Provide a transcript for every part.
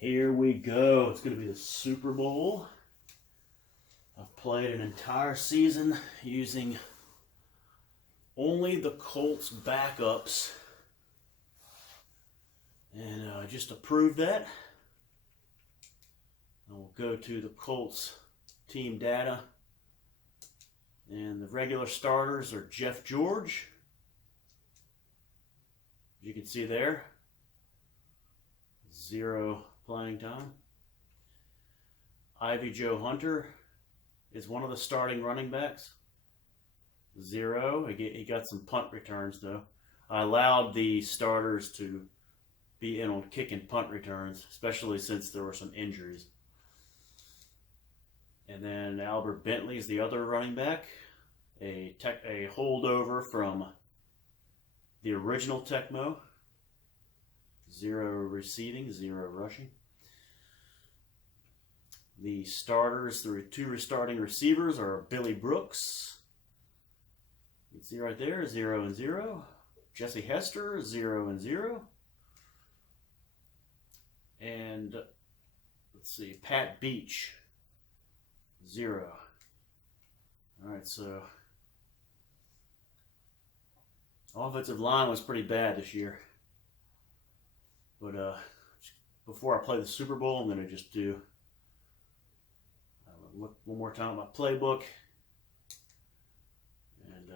Here we go. It's going to be the Super Bowl. I've played an entire season using only the Colts backups. And just to prove that, I will go to the Colts team data. And the regular starters are Jeff George. As you can see there, 0 playing time. Ivy Joe Hunter is one of the starting running backs. 0. He got some punt returns though. I allowed the starters to be in on kick and punt returns, especially since there were some injuries. And then Albert Bentley is the other running back, a holdover from the original Tecmo. 0 receiving, 0 rushing. The starters, the 2 starting receivers are Billy Brooks. You can see right there, 0 and 0. Jesse Hester, 0 and 0. And let's see, Pat Beach, 0. All right, so offensive line was pretty bad this year. But before I play the Super Bowl, I'm going to just do look one more time at my playbook. And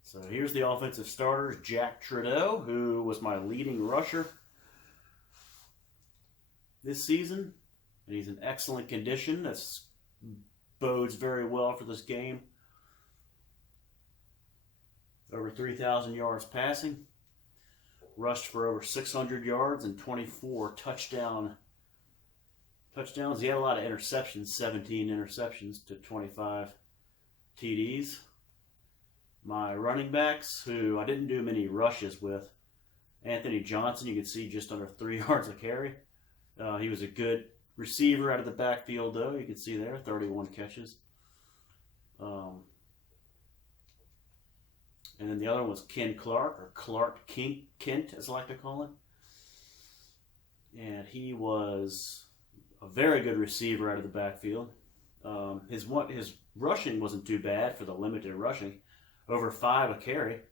so here's the offensive starters. Jack Trudeau, who was my leading rusher this season. And he's in excellent condition. That bodes very well for this game. Over 3,000 yards passing. Rushed for over 600 yards and 24 touchdowns. He had a lot of interceptions, 17 interceptions to 25 TDs. My running backs, who I didn't do many rushes with, Anthony Johnson, you can see just under 3 yards a carry. He was a good receiver out of the backfield, though. You can see there, 31 catches. And then the other one was Ken Clark, or Clark Kent, as I like to call him. And he was a very good receiver out of the backfield. His rushing wasn't too bad for the limited rushing. Over 5 a carry,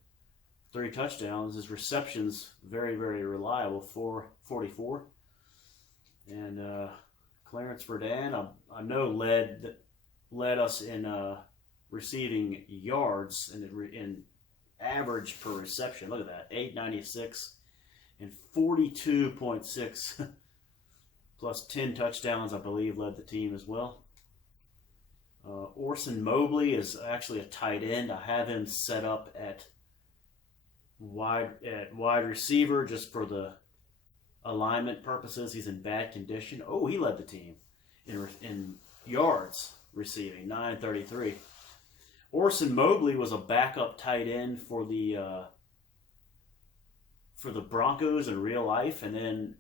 3 touchdowns. His receptions, very, very reliable, 444. And Clarence Verdun, I know led us in receiving yards in average per reception. Look at that, 896 and 42.6 plus 10 touchdowns, I believe, led the team as well. Orson Mobley is actually a tight end. I have him set up at wide receiver just for the alignment purposes. He's in bad condition. Oh, he led the team in yards receiving, 933. Orson Mobley was a backup tight end for the Broncos in real life, and then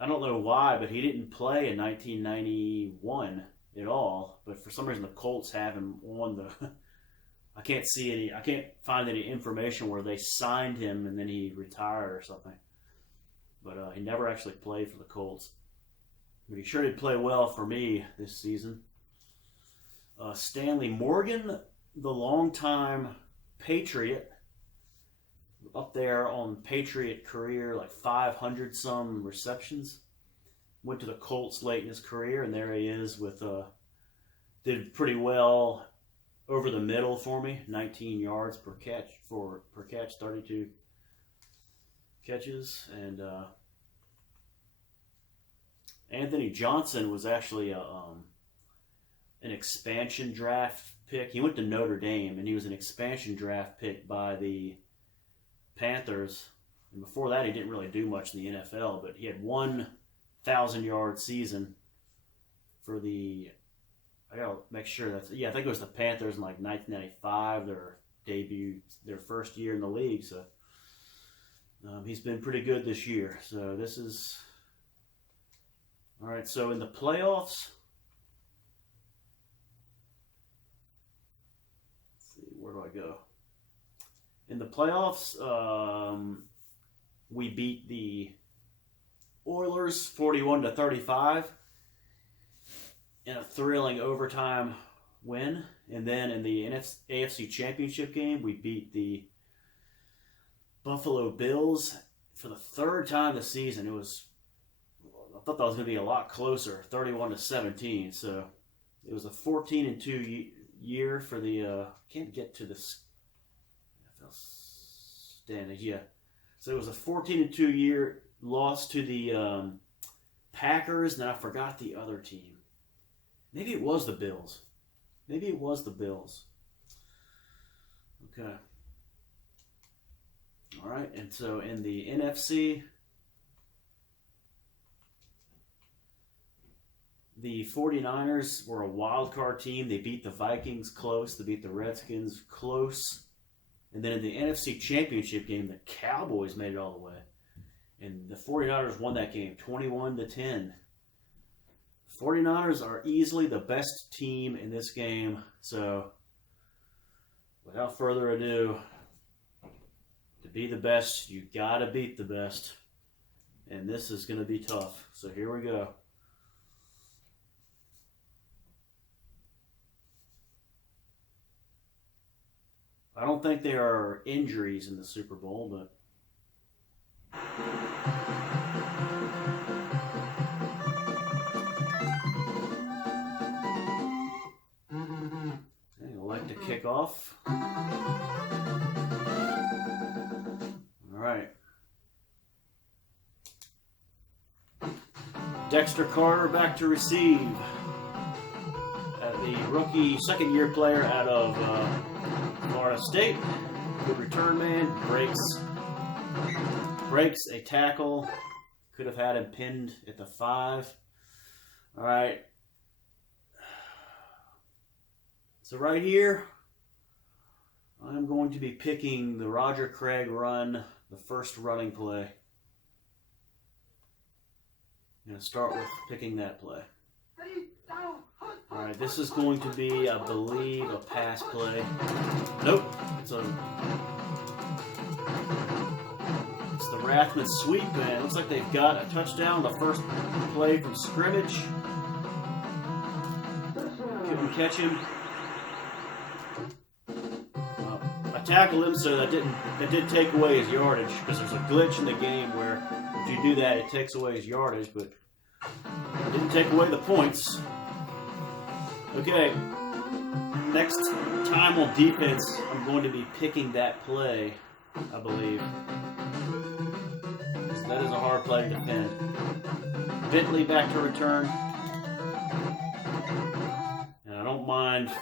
I don't know why, but he didn't play in 1991 at all. But for some reason, the Colts have him on the. I can't find any information where they signed him and then he retired or something. But he never actually played for the Colts. But he sure did play well for me this season. Stanley Morgan, the longtime Patriot, up there on Patriot career, like 500 some receptions. Went to the Colts late in his career, and there he is with did pretty well over the middle for me, 19 yards per catch, 32 catches. And Anthony Johnson was actually an expansion draft pick. He went to Notre Dame, and he was an expansion draft pick by the Panthers. And before that, he didn't really do much in the NFL, but he had 1,000-yard season for the. I gotta make sure I think it was the Panthers in like 1995, their first year in the league. So he's been pretty good this year. So this is all right. So in the playoffs. Where do I go? In the playoffs, we beat the Oilers 41-35 in a thrilling overtime win. And then in the AFC Championship game, we beat the Buffalo Bills for the third time this season. I thought that was going to be a lot closer, 31-17. So it was a 14-2 year for the. Can't get to this NFL standings. Yeah, so it was a 14-2 year loss to the Packers. And then I forgot the other team. Maybe it was the Bills. Okay. All right, and so in the NFC, the 49ers were a wild card team. They beat the Vikings close. They beat the Redskins close. And then in the NFC Championship game, the Cowboys made it all the way. And the 49ers won that game 21-10. 49ers are easily the best team in this game. So without further ado, to be the best, you got to beat the best. And this is going to be tough. So here we go. I don't think there are injuries in the Super Bowl, but I'd like to kick off. All right. Dexter Carter back to receive. The rookie second-year player out of Florida State. Good return man. Breaks a tackle. Could have had him pinned at the 5. All right. So right here, I'm going to be picking the Roger Craig run, the first running play. I'm going to start with picking that play. All right, this is going to be, I believe, a pass play. Nope, it's the Rathman sweep, and it looks like they've got a touchdown, the first play from scrimmage. Couldn't catch him. I tackled him, so that did take away his yardage, because there's a glitch in the game where if you do that, it takes away his yardage, but it didn't take away the points. Okay, next time on defense, I'm going to be picking that play, I believe. So that is a hard play to defend. Bentley back to return. And I don't mind,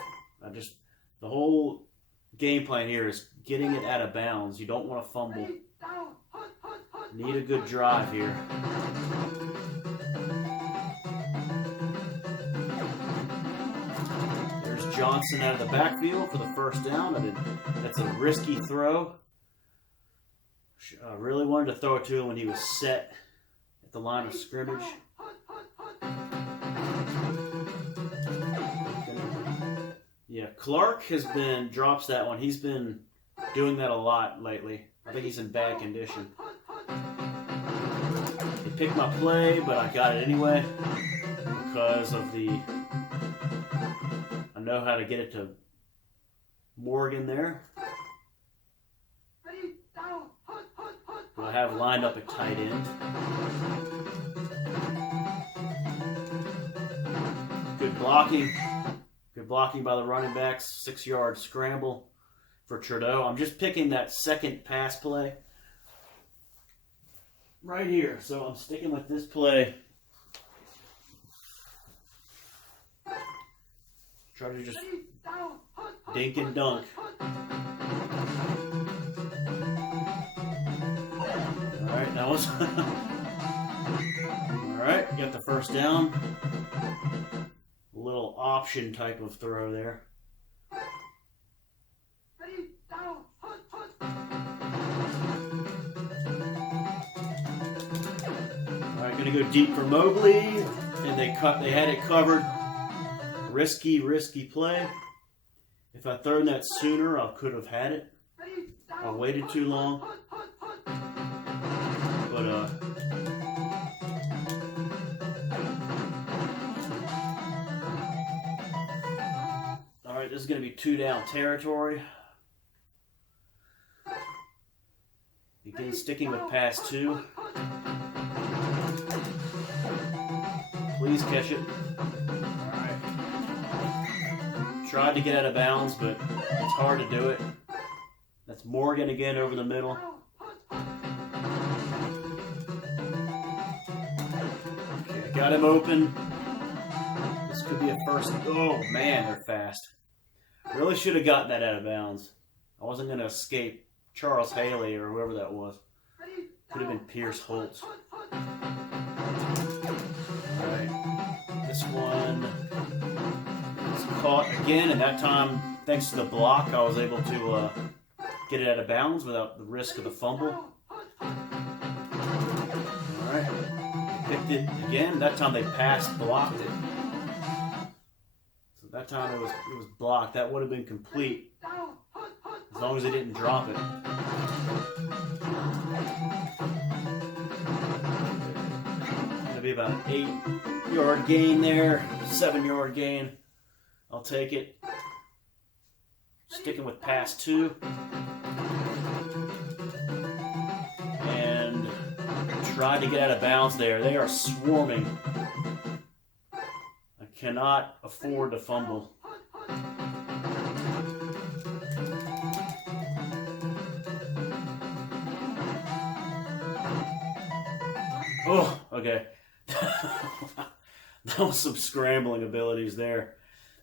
the whole game plan here is getting it out of bounds. You don't want to fumble. Need a good drive here. Johnson out of the backfield for the first down. That's a risky throw. I really wanted to throw it to him when he was set at the line of scrimmage. Yeah, Clark drops that one. He's been doing that a lot lately. I think he's in bad condition. He picked my play, but I got it anyway because of I know how to get it to Morgan there. I have lined up a tight end. Good blocking. Good blocking by the running backs. 6-yard scramble for Trudeau. I'm just picking that second pass play right here. So I'm sticking with this play. Try to just dink and dunk. Alright, that was... Alright, got the first down. A little option type of throw there. Alright, gonna go deep for Mobley. And they had it covered. Risky play. If I'd thrown that sooner, I could have had it. I waited too long. But This is going to be 2 down territory. Again, sticking with pass 2. Please catch it. Alright. Tried to get out of bounds, but it's hard to do it. That's Morgan again over the middle. Okay, got him open. This could be a first. Oh man, they're fast. Really should have gotten that out of bounds. I wasn't going to escape Charles Haley or whoever that was. Could have been Pierce Holtz. Alright. This one is caught again, and that time, thanks to the block, I was able to get it out of bounds without the risk of the fumble. Alright. Picked it again. That time they blocked it. So that time it was blocked. That would have been complete. As long as they didn't drop it. Gonna be about an 8-yard gain there. 7-yard gain. I'll take it. Sticking with pass 2. And tried to get out of bounds there. They are swarming. I cannot afford to fumble. Oh, okay. That was some scrambling abilities there.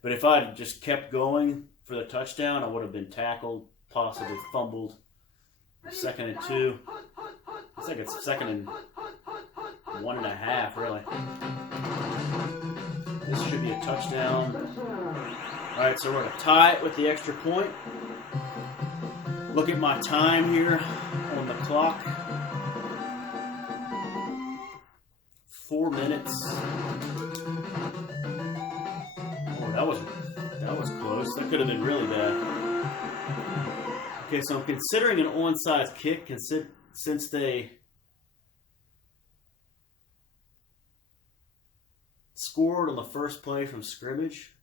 But if I had just kept going for the touchdown, I would have been tackled, possibly fumbled. 2nd and 2. It's like it's 2nd and 1.5, really. This should be a touchdown. All right, so we're going to tie it with the extra point. Look at my time here on the clock. 4 minutes. Oh, that was close. That could have been really bad. Okay, so I'm considering an onside kick since they scored on the first play from scrimmage.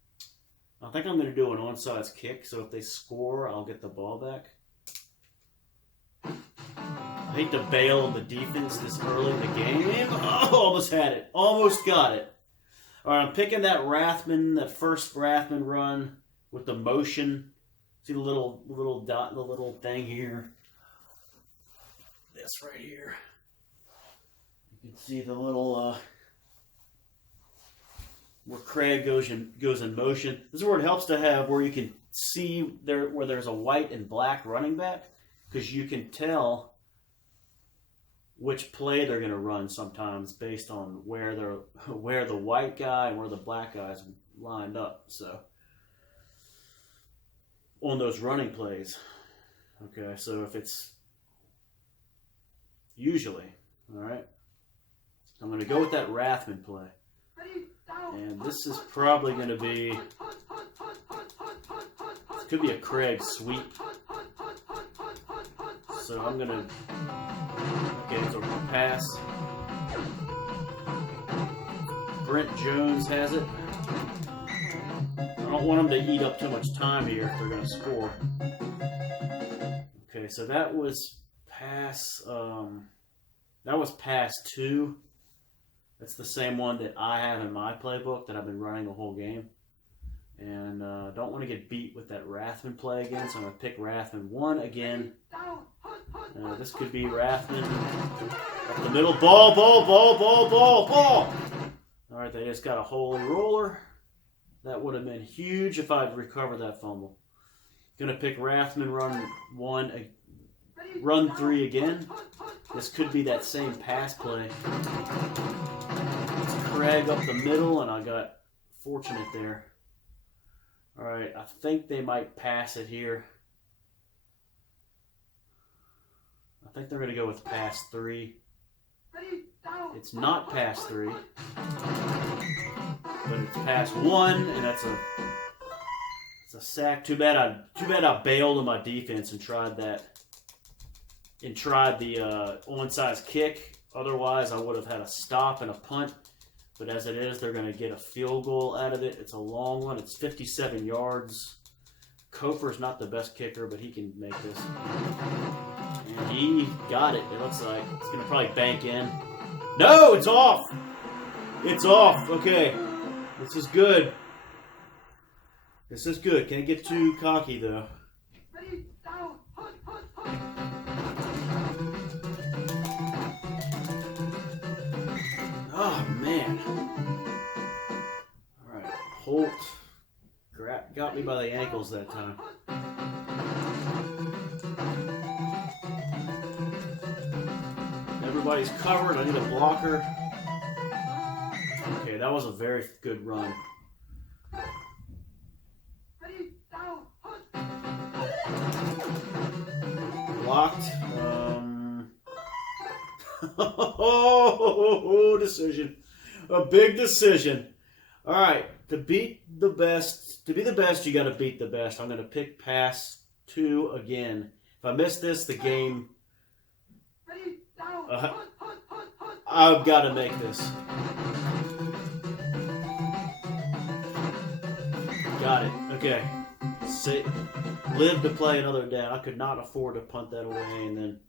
I think I'm going to do an onside kick, so if they score, I'll get the ball back. I hate to bail on the defense this early in the game. Oh, almost had it. Almost got it. All right, I'm picking that first Rathman run with the motion. See the little dot, the little thing here. This right here. You can see the little where Craig goes in motion. This is where it helps to have where you can see where there's a white and black running back, because you can tell which play they're going to run sometimes based on where the white guy and where the black guy's lined up. So on those running plays, okay. So if it's usually all right, I'm going to go with that Rathman play, and this is probably going to be. It could be a Craig sweep. So I'm going to. Okay, it's a pass. Brent Jones has it. I don't want them to eat up too much time here if they're going to score. Okay, so that was pass. That was pass 2. That's the same one that I have in my playbook that I've been running the whole game. And don't want to get beat with that Rathman play again, so I'm going to pick Rathman 1 again. This could be Rathman up the middle. Ball. All right, they just got a holy roller. That would have been huge if I'd recovered that fumble. Going to pick Rathman run 3 again. This could be that same pass play. It's Craig up the middle, and I got fortunate there. All right, I think they might pass it here. I think they're going to go with pass 3. It's not pass 3, but it's pass 1, and it's a sack. Too bad I bailed on my defense and tried the onside kick. Otherwise, I would have had a stop and a punt. But as it is, they're going to get a field goal out of it. It's a long one. It's 57 yards. Kofer's not the best kicker, but he can make this. And he got it. It looks like it's going to probably bank in. No, it's off. It's off. Okay. This is good. This is good. Can't get too cocky, though. Oh, man. All right. Holt got me by the ankles that time. Everybody's covered. I need a blocker. Okay, that was a very good run. Blocked. Oh, decision. A big decision. All right, to be the best, you got to beat the best. I'm going to pick pass 2 again. If I miss this, the game. I've got to make this. Got it. Okay. Live to play another down. I could not afford to punt that away, and then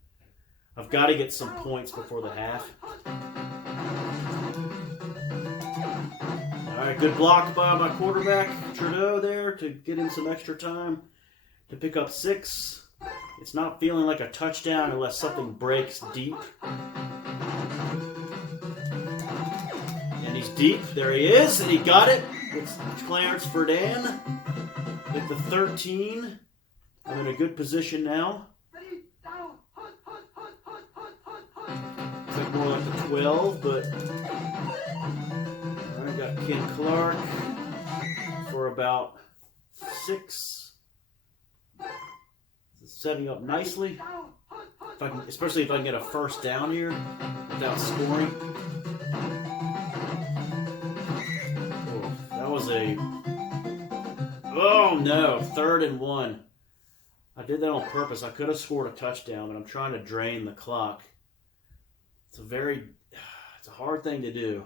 I've got to get some points before the half. All right, good block by my quarterback, Trudeau, there to get him some extra time to pick up 6. It's not feeling like a touchdown unless something breaks deep. And he's deep. There he is, and he got it. It's Clarence Verdun at the 13. I'm in a good position now. It's like more like the 12, but I got Ken Clark for about 6. Setting up nicely. Especially if I can get a first down here without scoring. Oh, that was a... Oh no, 3rd and 1. I did that on purpose. I could have scored a touchdown, but I'm trying to drain the clock. It's a hard thing to do.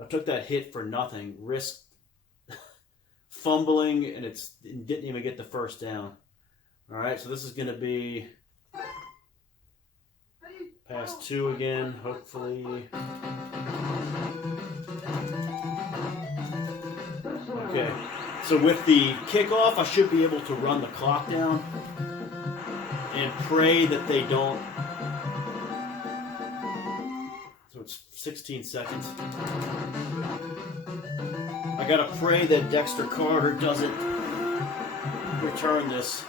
I took that hit for nothing, risked fumbling, and didn't even get the first down. All right, so this is going to be pass 2 again, hopefully. Okay, so with the kickoff, I should be able to run the clock down and pray that they don't. So it's 16 seconds. I got to pray that Dexter Carter doesn't return this.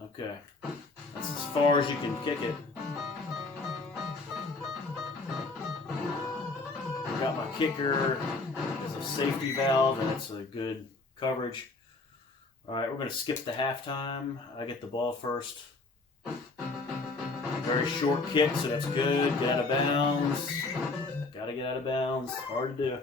Okay, that's as far as you can kick it. I got my kicker as a safety valve, and it's a good coverage. All right, we're going to skip the halftime. I get the ball first. Very short kick, so that's good. Get out of bounds. Got to get out of bounds. Hard to do.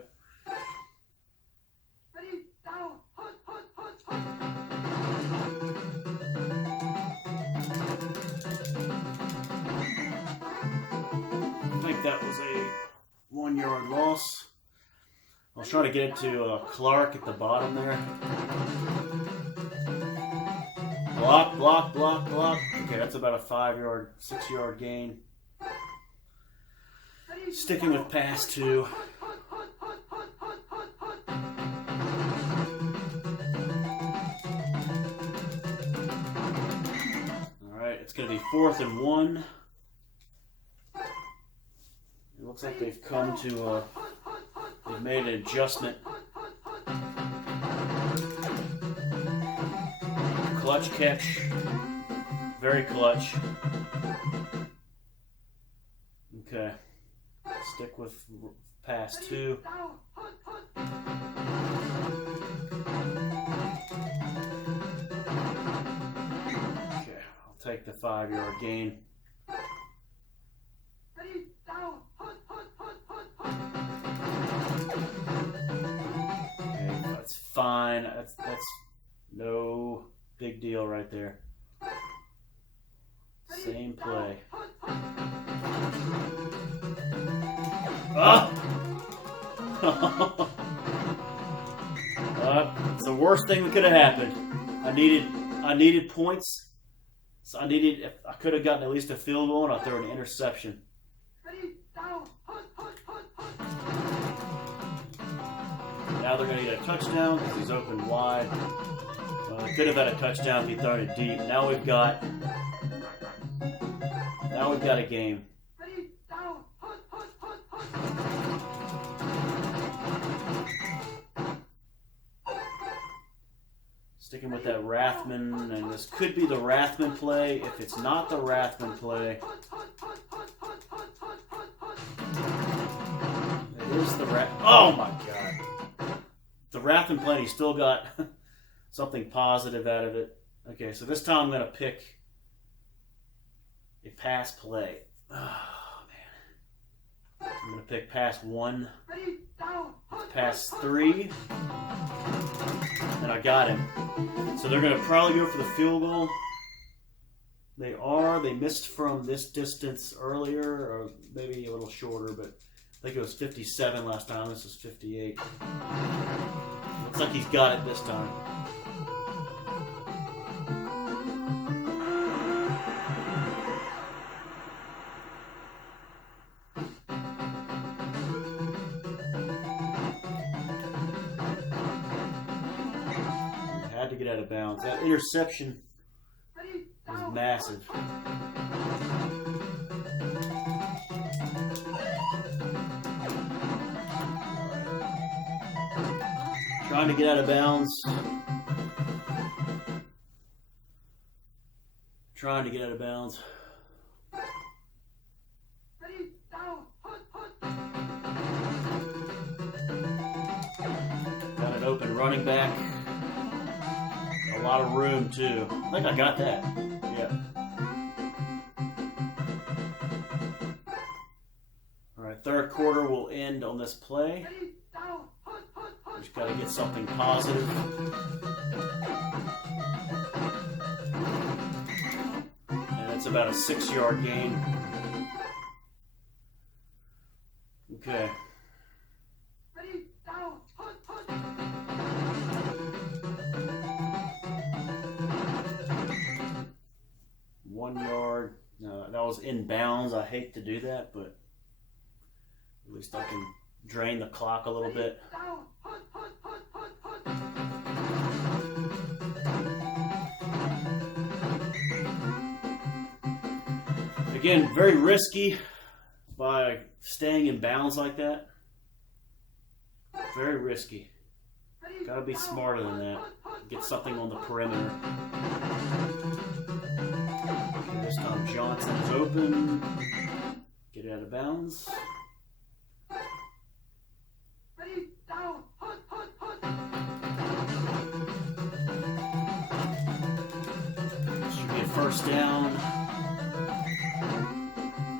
That was a 1-yard loss. I was trying to get it to Clark at the bottom there. Block, block, block, block. Okay, that's about a 5-yard, 6-yard gain. Sticking with pass 2. All right, it's going to be 4th and 1. It looks like they've come to, they've made an adjustment. Clutch catch. Very clutch. Okay. Stick with pass 2. Okay, I'll take the 5-yard gain. Fine. That's no big deal right there. Same play. Ah! worst thing that could have happened. I needed points. So if I could have gotten at least a field goal, and I threw an interception. Now they're going to get a touchdown because he's open wide. They could have had a touchdown if he thrown it deep. Now we've got a game. Sticking with that Rathman, and this could be the Rathman play. If it's not the Rathman play, it is the Oh my God! The Rathman play. He still got something positive out of it. Okay, so this time I'm going to pick a pass play. Oh man! I'm going to pick pass 1, pass 3. And I got him. So they're going to probably go for the field goal. They are. They missed from this distance earlier, or maybe a little shorter, but I think it was 57 last time. This is 58. Looks like he's got it this time. To get out of bounds. That interception was massive. Trying to get out of bounds. Trying to get out of bounds. Got an open running back. A lot of room too. I think I got that. Yeah. All right, third quarter will end on this play. Just got to get something positive. And it's about a 6-yard gain. Okay. 1 yard. No, that was in bounds. I hate to do that, but at least I can drain the clock a little bit. Again, very risky by staying in bounds like that. Very risky. Gotta be smarter than that. Get something on the perimeter. Okay, this time Johnson's open. Get it out of bounds. Should be a first down.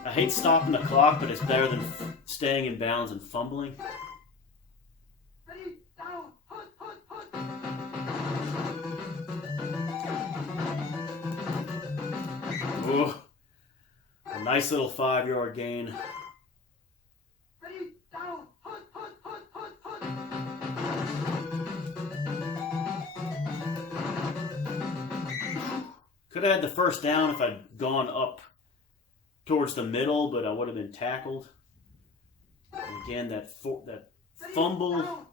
I hate stopping the clock, but it's better than staying in bounds and fumbling. Ooh, a nice little 5-yard gain. Could have had the first down if I'd gone up towards the middle, but I would have been tackled. And again, that fumble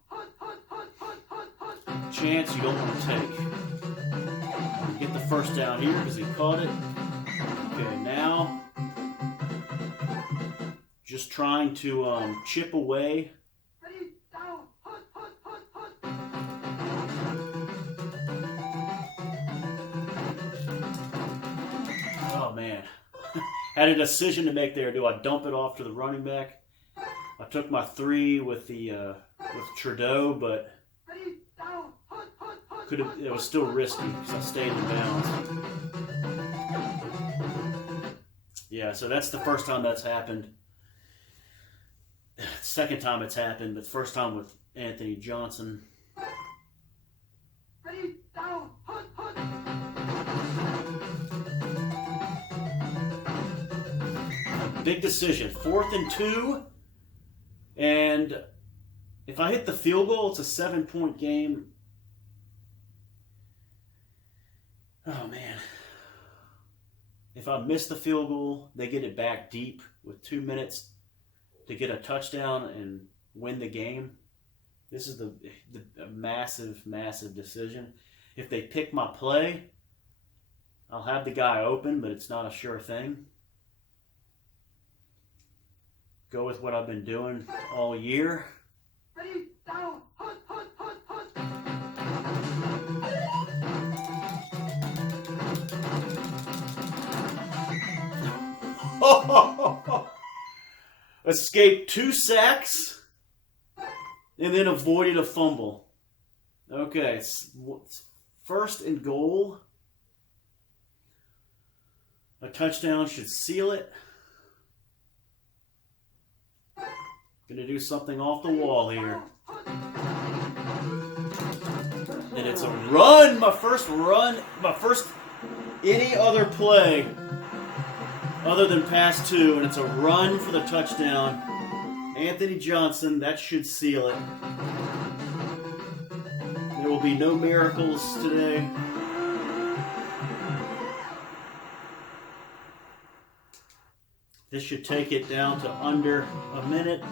chance you don't want to take. Get the first down here because he caught it. Okay, now just trying to chip away. Oh man. Had a decision to make there. Do I dump it off to the running back? I took my 3 with with Trudeau, but it was still risky because I stayed in bounds. Yeah, so that's the first time that's happened. Second time it's happened, but first time with Anthony Johnson. Big decision. 4th and 2. And if I hit the field goal, it's a 7-point game. Oh, man. If I miss the field goal, they get it back deep with 2 minutes to get a touchdown and win the game. This is the massive, massive decision. If they pick my play, I'll have the guy open, but it's not a sure thing. Go with what I've been doing all year. Escaped 2 sacks and then avoided a fumble. Okay, it's first and goal. A touchdown should seal it. Gonna do something off the wall here. And it's a run! My first any other play other than pass 2, and it's a run for the touchdown. Anthony Johnson, that should seal it. There will be no miracles today. This should take it down to under a minute.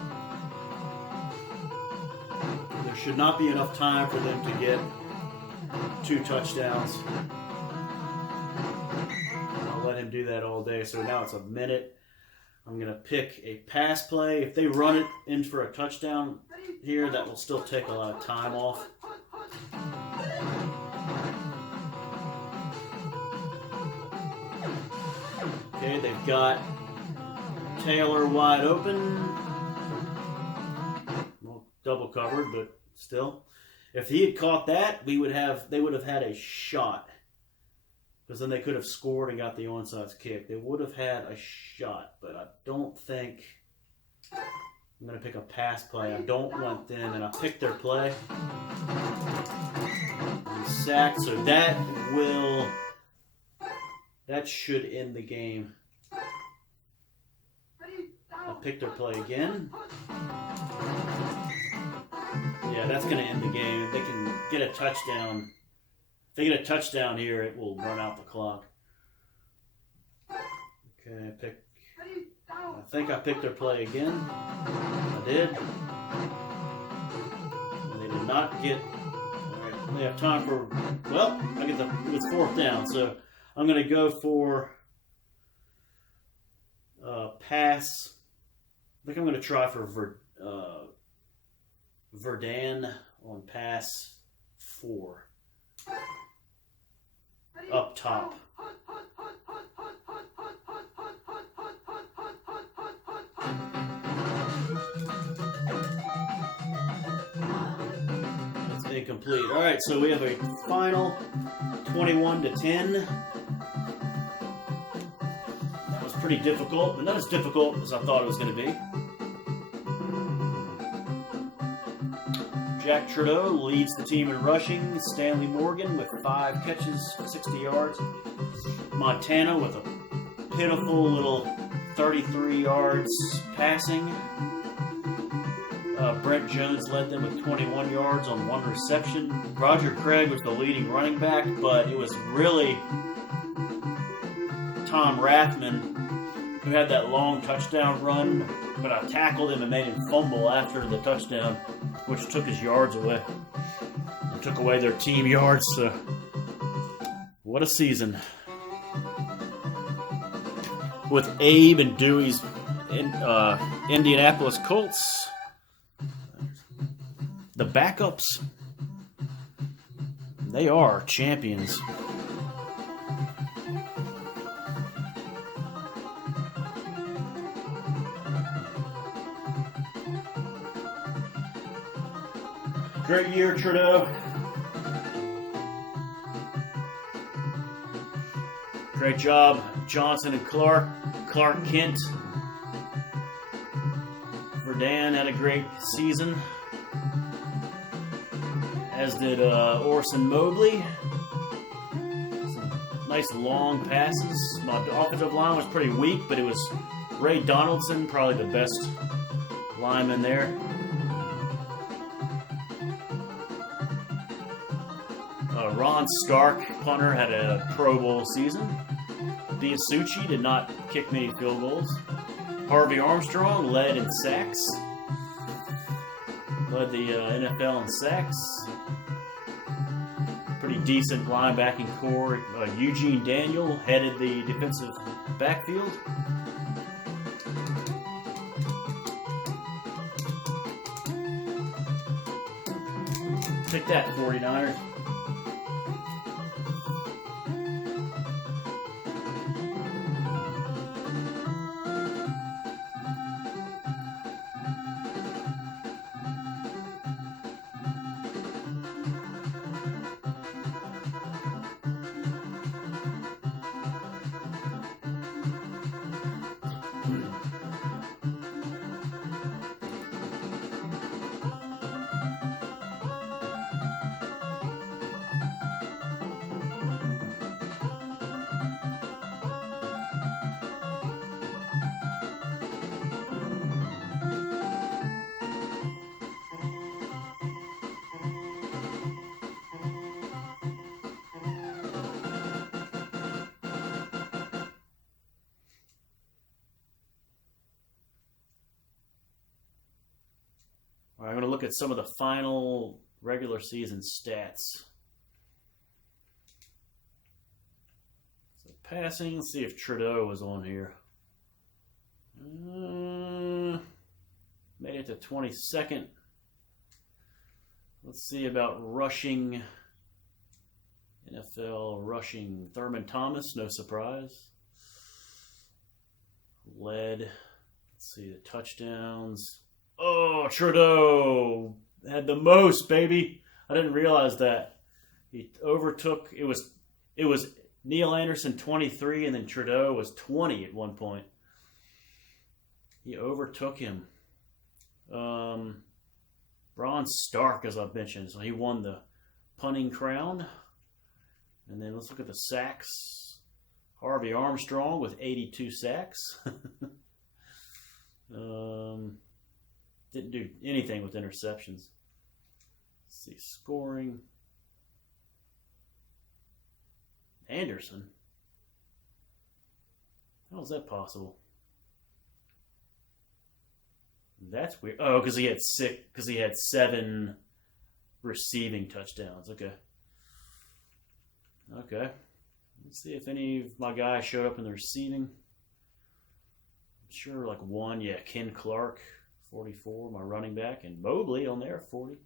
There should not be enough time for them to get 2 touchdowns. I'll let him do that all day. So now it's a minute. I'm going to pick a pass play. If they run it in for a touchdown here, that will still take a lot of time off. Okay, they've got Taylor wide open. Well, double covered, but still. If he had caught that, they would have had a shot. Because then they could have scored and got the onside kick. They would have had a shot, but I don't think I'm going to pick a pass play. I don't want them, and I picked their play. And sacked, so that should end the game. I picked their play again. Yeah, that's going to end the game. If they can get a touchdown. If they get a touchdown here, it will run out the clock. Okay, I think I picked their play again. I did. And they did not get. Right, they have time for. Well, it's 4th down, so I'm going to go for pass. I think I'm going to try for Verdane on pass 4. Up top. It's incomplete. All right, so we have a final 21-10. That was pretty difficult, but not as difficult as I thought it was going to be. Jack Trudeau leads the team in rushing. Stanley Morgan with 5 catches, 60 yards. Montana with a pitiful little 33 yards passing. Brent Jones led them with 21 yards on 1 reception. Roger Craig was the leading running back, but it was really Tom Rathman who had that long touchdown run, but I tackled him and made him fumble after the touchdown, which took his yards away. It took away their team yards, so what a season. With Abe and Dewey's Indianapolis Colts, the backups, they are champions. Great year, Trudeau. Great job, Johnson and Clark. Clark Kent. Verdane had a great season, as did Orson Mobley. Some nice long passes. My offensive line was pretty weak, but it was Ray Donaldson, probably the best lineman there. Ron Stark punter had a Pro Bowl season. Biasucci did not kick many field goals. Harvey Armstrong led in sacks. Led the NFL in sacks. Pretty decent linebacking core. Eugene Daniel headed the defensive backfield. Take that, 49ers. All right, I'm going to look at some of the final regular season stats. So passing, let's see if Trudeau was on here. Made it to 22nd. Let's see about rushing. NFL rushing. Thurman Thomas, no surprise. Led. Let's see the touchdowns. Oh, Trudeau had the most, baby. I didn't realize that. He overtook. It was Neil Anderson 23, and then Trudeau was 20 at one point. He overtook him. Bron Stark, as I've mentioned, so he won the punting crown. And then let's look at the sacks. Harvey Armstrong with 82 sacks. Didn't do anything with interceptions. Let's see, scoring. Anderson? How is that possible? That's weird. Oh, because he had 7 receiving touchdowns. Okay. Let's see if any of my guys showed up in the receiving. I'm sure like one. Yeah, Ken Clark, 44, my running back, and Mobley on there, 40.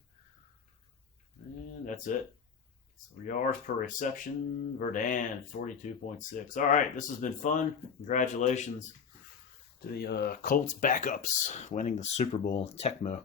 And that's it. So yards per reception, Verdun, 42.6. All right, this has been fun. Congratulations to the Colts backups winning the Super Bowl. Tecmo.